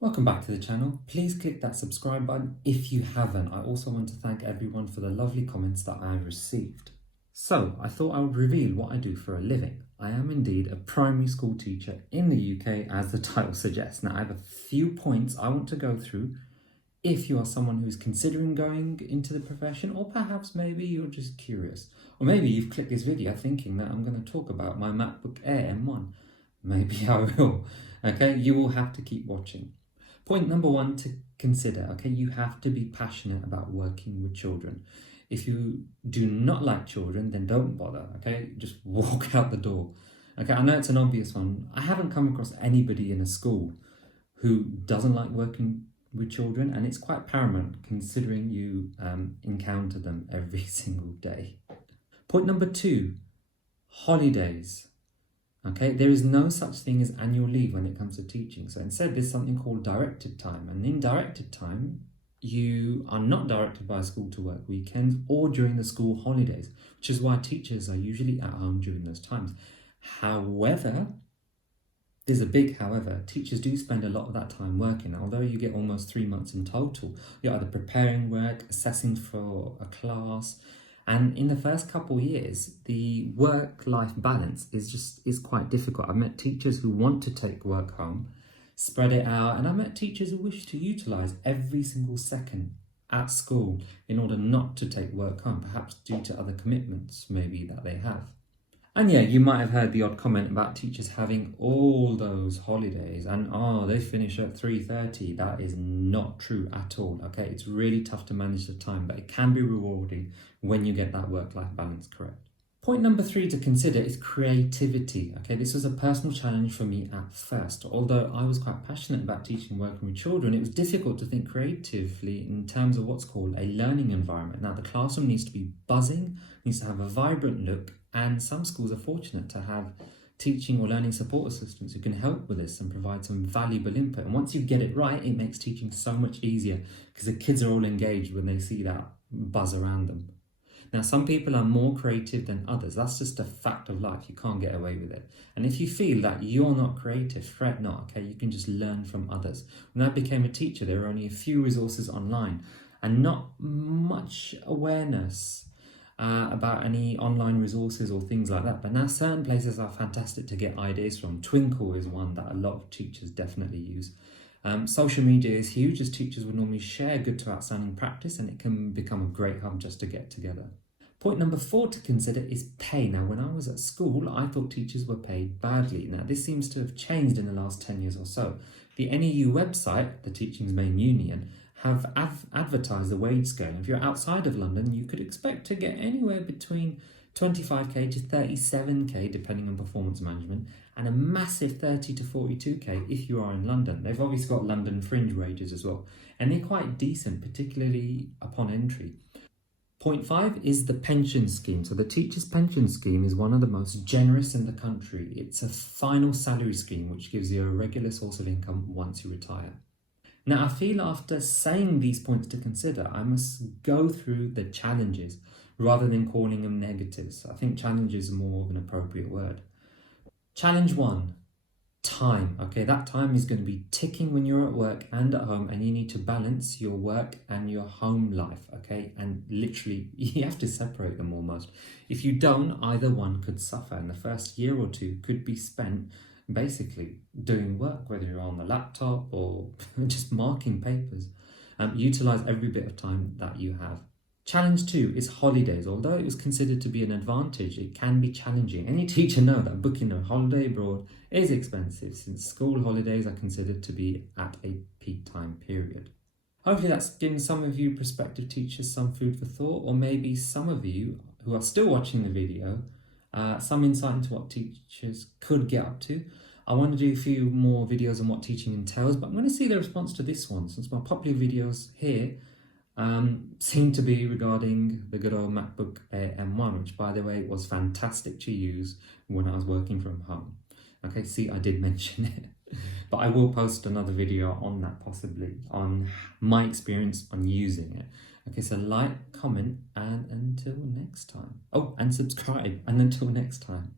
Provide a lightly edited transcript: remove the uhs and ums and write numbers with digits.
Welcome back to the channel. Please click that subscribe button if you haven't. I also want to thank everyone for the lovely comments that I have received. So I thought I would reveal what I do for a living. I am indeed a primary school teacher in the UK, as the title suggests. Now I have a few points I want to go through if you are someone who's considering going into the profession, or perhaps maybe you're just curious. Or maybe you've clicked this video thinking that I'm going to talk about my MacBook Air M1. Maybe I will. Okay, you will have to keep watching. Point number one to consider, okay, you have to be passionate about working with children. If you do not like children, then don't bother, okay? Just walk out the door. Okay, I know it's an obvious one. I haven't come across anybody in a school who doesn't like working with children, and it's quite paramount considering you encounter them every single day. Point number two, holidays. Okay, there is no such thing as annual leave when it comes to teaching. So instead, there's something called directed time. And in directed time, you are not directed by a school to work weekends or during the school holidays, which is why teachers are usually at home during those times. However, there's a big however, teachers do spend a lot of that time working. Although you get almost 3 months in total, you're either preparing work, assessing for a class, and in the first couple of years, the work-life balance is quite difficult. I've met teachers who want to take work home, spread it out, and I've met teachers who wish to utilise every single second at school in order not to take work home, perhaps due to other commitments maybe that they have. And yeah, you might have heard the odd comment about teachers having all those holidays and they finish at 3:30. That is not true at all, okay? It's really tough to manage the time, but it can be rewarding when you get that work-life balance correct. Point number three to consider is creativity, okay? This was a personal challenge for me at first. Although I was quite passionate about teaching and working with children, it was difficult to think creatively in terms of what's called a learning environment. Now, the classroom needs to be buzzing, needs to have a vibrant look, and some schools are fortunate to have teaching or learning support assistants who can help with this and provide some valuable input. And once you get it right, it makes teaching so much easier because the kids are all engaged when they see that buzz around them. Now, some people are more creative than others. That's just a fact of life. You can't get away with it. And if you feel that you're not creative, fret not, okay? You can just learn from others. When I became a teacher, there were only a few resources online and not much awareness about any online resources or things like that. But now certain places are fantastic to get ideas from. Twinkle is one that a lot of teachers definitely use. Social media is huge, as teachers would normally share good to outstanding practice, and it can become a great hub just to get together. Point number four to consider is pay. Now, when I was at school, I thought teachers were paid badly. Now, this seems to have changed in the last 10 years or so. The NEU website, the teaching's main union, have advertised the wage scale. If you're outside of London, you could expect to get anywhere between 25k to 37k depending on performance management, and a massive 30 to 42k if you are in London. They've obviously got London fringe wages as well, and they're quite decent, particularly upon entry. Point five is the pension scheme. So the teacher's pension scheme is one of the most generous in the country. It's a final salary scheme which gives you a regular source of income once you retire. Now, I feel after saying these points to consider, I must go through the challenges rather than calling them negatives. I think challenges are more of an appropriate word. Challenge one, time. Okay, that time is going to be ticking when you're at work and at home, and you need to balance your work and your home life, okay? And literally, you have to separate them almost. If you don't, either one could suffer, and the first year or two could be spent basically doing work, whether you're on the laptop or just marking papers. Utilize every bit of time that you have. Challenge two is holidays. Although it was considered to be an advantage, it can be challenging. Any teacher knows that booking a holiday abroad is expensive, since school holidays are considered to be at a peak time period. Hopefully that's given some of you prospective teachers some food for thought, or maybe some of you who are still watching the video, some insight into what teachers could get up to. I want to do a few more videos on what teaching entails, but I'm going to see the response to this one, since my popular videos here seem to be regarding the good old MacBook Air M1, which, by the way, was fantastic to use when I was working from home. Okay, see, I did mention it. But I will post another video on that, possibly, on my experience on using it. Okay, so like, comment, and until next time. Oh, and subscribe, and until next time.